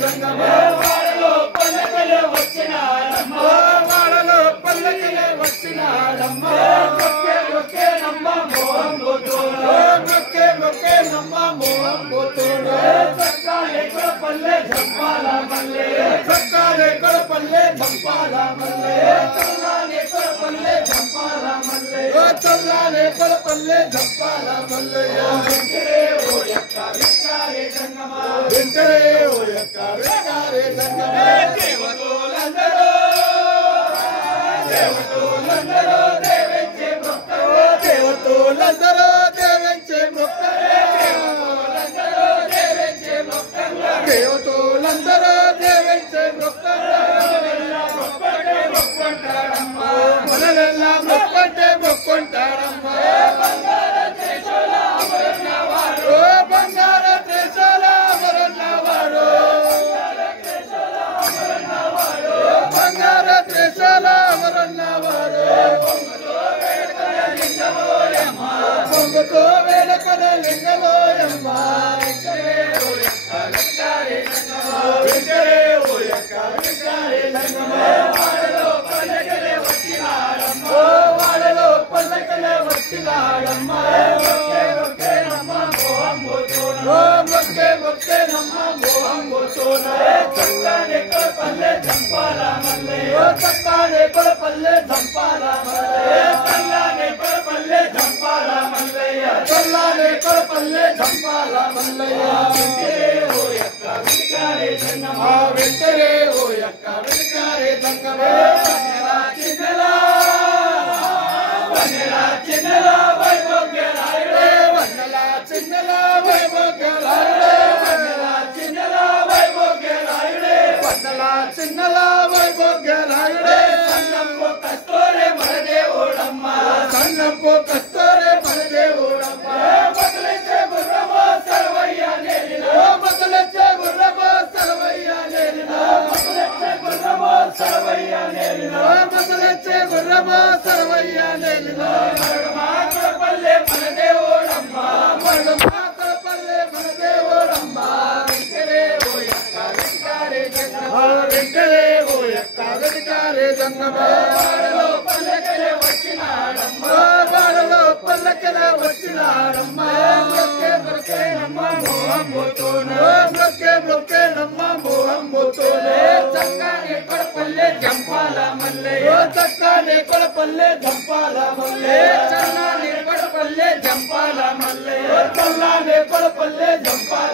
జంగమ వాడలో పల్లకలే వచ్చినాడమ్మ వాడలో పల్లకలే వచ్చినాడమ్మ మొక్కే మొక్కే నమ్మ మోహం పోతోడు మొక్కే మొక్కే నమ్మ మోహం పోతోడు సక్కాలే కొడపల్లె జంపాల మల్లె సక్కాలే కొడపల్లె జంపాల మల్లె చల్లాలే కొడపల్లె జంపాల మల్లె చల్లాలే కొడపల్లె జంపాల మల్లె వెంకరే ఓ యక్క వెంకరే జంగమ వెంకరే ఓ యక్క వెంకరే జంగమ దేవతోలందరూ దేవతోలందరూ దేవించే మొక్కరే దేవతోలందరూ దేవించే మొక్కరే దేవతోలందరూ దేవించే మొక్కరే దేవతోలందరూ దేవించే మొక్కరే మొక్కంటే మొక్కంటాడమ్మ మనలెల్లా మొక్కంటే మొక్కంటాడమ్మ బంగార దేశాల అమరన్నవాడు బంగార దేశాల అమరన్నవాడు బంగార దేశాల అమరన్నవాడు పొంగుతో వేడుకల లింగమోయమ్మ వెంకరే ఓ యక్క వెంకరే జంగమ వాడలో పల్లకలే వచ్చినాడమ్మ వాడలో పల్లకలే వచ్చినాడమ్మ మొక్కే మొక్కే నమ్మ మోహం పోతోడు మొక్కే మొక్కే నమ్మ మోహం పోతోడు చల్లానే కొడపల్లె జంపాల మల్లె చల్లానే కొడపల్లె జంపాల మల్లె చల్లానే కొడపల్లె జంపాల మల్లయ్య చల్లానే కొడపల్లె జంపాల మల్లయ్య వెంకరే ఓ యక్క వెంకరే జంగమ వెంకరే ఓ యక్క వెంకరే జంగమ వన్నెల చిన్నెల వైభోగ్యరాయుడే వన్నెల చిన్నెల వైభోగ్యరాయుడే వన్నెల చిన్నెల వైభోగ్యరాయుడే వన్నెల చిన్నెల వైభోగ్యరాయుడే సన్నంపు కస్తూరే మనదేవుడమ్మ సన్నంపు కస్తూరే మనదేవుడమ్మ బదులెచ్చే గుర్రమో సర్వయ్య నేలినా బదులెచ్చే గుర్రమో సర్వయ్య నేలినా బదులెచ్చే గుర్రమో సర్వయ్య నేలినా బదులెచ్చే గుర్రమో సర్వయ్య నేలినా కొడపల్లె మనదేవుడమ్మ కొడపల్లె మనదేవుడమ్మ వెంకరే ఓ యక్క వెంకరే జంగమ వెంకరే ఓ యక్క వెంకరే జంగమ వాడలో పల్లకలే వచ్చినాడమ్మ వాడలో పల్లకలే వచ్చినాడమ్మ మొక్కే మొక్కే నమ్మ మోహం పోతోడు మొక్కే మొక్కే నమ్మ మోహం పోతోడు చక్కానే కొడపల్లె జంపాల మల్లె చక్కానే కొడపల్లె జంపాల మల్లె చల్లానే కొడపల్లె జంపాల మల్లె చల్లానే కొడపల్లె జంపాల